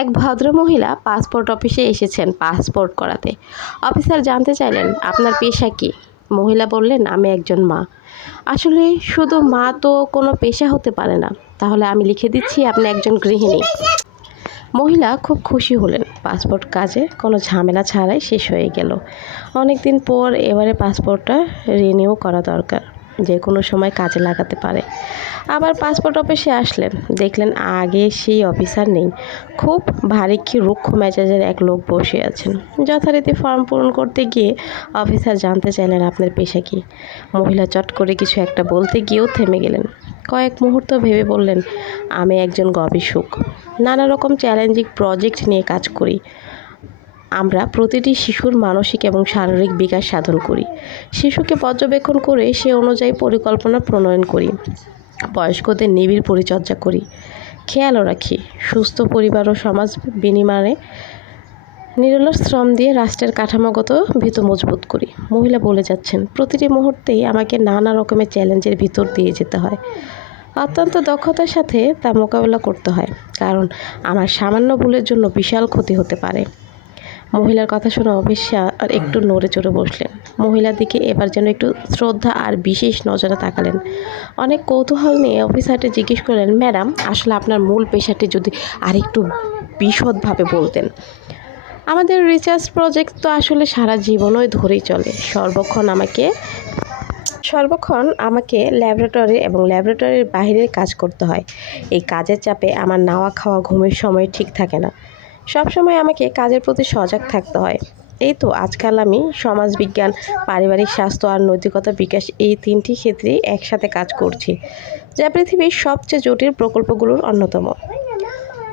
এক ভদ্র মহিলা পাসপোর্ট অফিসে এসেছেন পাসপোর্ট করাতে। অফিসার জানতে চাইলেন, আপনার পেশা কি? মহিলা বললেন, আমি একজন মা। আসলে শুধু মা তো কোনো পেশা হতে পারে না। তাহলে আমি লিখে দিচ্ছি আপনি একজন গৃহিণী। মহিলা খুব খুশি হলেন। পাসপোর্ট কাজে কোনো ঝামেলা ছাড়াই শেষ হয়ে গেল। অনেক দিন পর এবারে পাসপোর্টটা রিনিউ করা দরকার। যে কোনো সময় কাজে লাগাতে পারে। আবার পাসপোর্ট অফিসে আসলেন দেখলেন আগে সেই অফিসার নেই। খুব ভারী কি রুক্ষ মেজাজের এক লোক বসে আছেন। যথারীতি ফর্ম পূরণ করতে গিয়ে অফিসার জানতে চাইলেন আপনার পেশা কি। মহিলা চট করে কিছু একটা বলতে গিয়েও থেমে গেলেন। কয়েক মুহূর্ত ভেবে বললেন, আমি একজন গবেষক। নানা রকম চ্যালেঞ্জিং প্রজেক্ট নিয়ে কাজ করি। আমরা প্রতিটি শিশুর মানসিক এবং শারীরিক বিকাশ সাধন করি। শিশুকে পর্যবেক্ষণ করে সে অনুযায়ী পরিকল্পনা প্রণয়ন করি। বয়স্কদের নিবিড় পরিচর্যা করি। খেয়ালও রাখি, সুস্থ পরিবার ও সমাজ বিনিময়ে নিরলস শ্রম দিয়ে রাষ্ট্রের কাঠামোগত ভিত মজবুত করি। মহিলা বলে যাচ্ছেন, প্রতিটি মুহূর্তেই আমাকে নানা রকমের চ্যালেঞ্জের ভিতর দিয়ে যেতে হয়। অত্যন্ত দক্ষতার সাথে তা মোকাবেলা করতে হয়, কারণ আমার সামান্য ভুলের জন্য বিশাল ক্ষতি হতে পারে। মহিলার কথা শুনে অবিশ্যা আর একটু নড়ে চড়ে বসলেন। মহিলার দিকে এবার যেন একটু শ্রদ্ধা আর বিশেষ নজরে তাকালেন। অনেক কৌতূহল নিয়ে অফিসারটি জিজ্ঞেস করলেন ম্যাডাম আসলে আপনার মূল পেশাটি যদি আরেকটু বিশদভাবে বলতেন? আমাদের রিসার্চ প্রজেক্ট তো আসলে সারা জীবনই ধরেই চলে। সর্বক্ষণ আমাকে সর্বক্ষণ আমাকে ল্যাবরেটরি এবং ল্যাবরেটরির বাইরে কাজ করতে হয়। এই কাজের চাপে আমার নাওয়া খাওয়া ঘুমের সময় ঠিক থাকে না। সব সময় আমাকে কাজের প্রতি সজাগ থাকতে হয়। এই তো আজকাল আমি সমাজবিজ্ঞান, পারিবারিক স্বাস্থ্য আর নৈতিকতা বিকাশ এই তিনটি ক্ষেত্রেই একসাথে কাজ করছি, যা পৃথিবীর সবচেয়ে জটিল প্রকল্পগুলোর অন্যতম।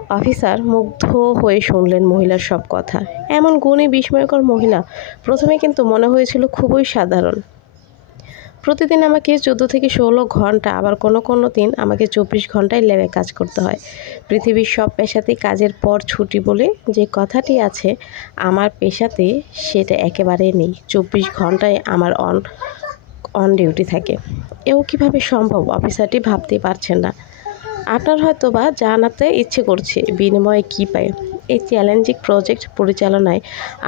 অফিসার, মুগ্ধ হয়ে শুনলেন মহিলার সব কথা। এমন গুণী, বিস্ময়কর মহিলা প্রথমে কিন্তু মনে হয়েছিল খুবই সাধারণ। প্রতিদিন আমাকে চোদ্দ থেকে ষোলো ঘণ্টা, আবার কোনো কোনো দিন আমাকে চব্বিশ ঘন্টায় ল্যাবে কাজ করতে হয়। পৃথিবীর সব পেশাতেই কাজের পর ছুটি বলে যে কথাটি আছে, আমার পেশাতে সেটা একেবারে নেই। চব্বিশ ঘন্টায় আমার অন অন ডিউটি থাকে। এও কীভাবে সম্ভব? অফিসারটি ভাবতে পারছেন না। আপনার হয়তো বা জানাতে ইচ্ছে করছে, বিনিময়ে কী পায়? এই চ্যালেঞ্জিং প্রজেক্ট পরিচালনায়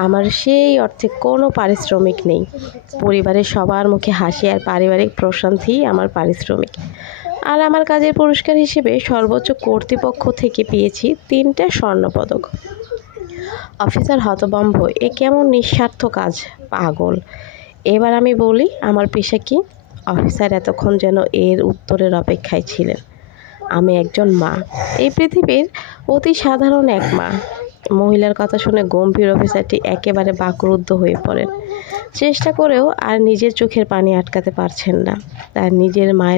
আমার সেই অর্থে কোনো পারিশ্রমিক নেই। পরিবারের সবার মুখে হাসি আর পারিবারিক প্রশান্তিই আমার পারিশ্রমিক। আর আমার কাজের পুরস্কার হিসেবে সর্বোচ্চ কর্তৃপক্ষ থেকে পেয়েছি তিনটা স্বর্ণপদক। অফিসার হতবম্ব, এ কেমন নিঃস্বার্থ কাজ, পাগল। এবার আমি বলি, আমার পেশা কি? অফিসার এতক্ষণ যেন এর উত্তরের অপেক্ষায় ছিলেন। আমি একজন মা। এই পৃথিবীর অতি সাধারণ এক মা। মহিলার কথা শুনে গম্ভীর অফিসারটি একেবারে বাকরুদ্ধ হয়ে পড়েন। চেষ্টা করেও আর নিজের চোখের পানি আটকাতে পারছেন না। তার নিজের মায়ের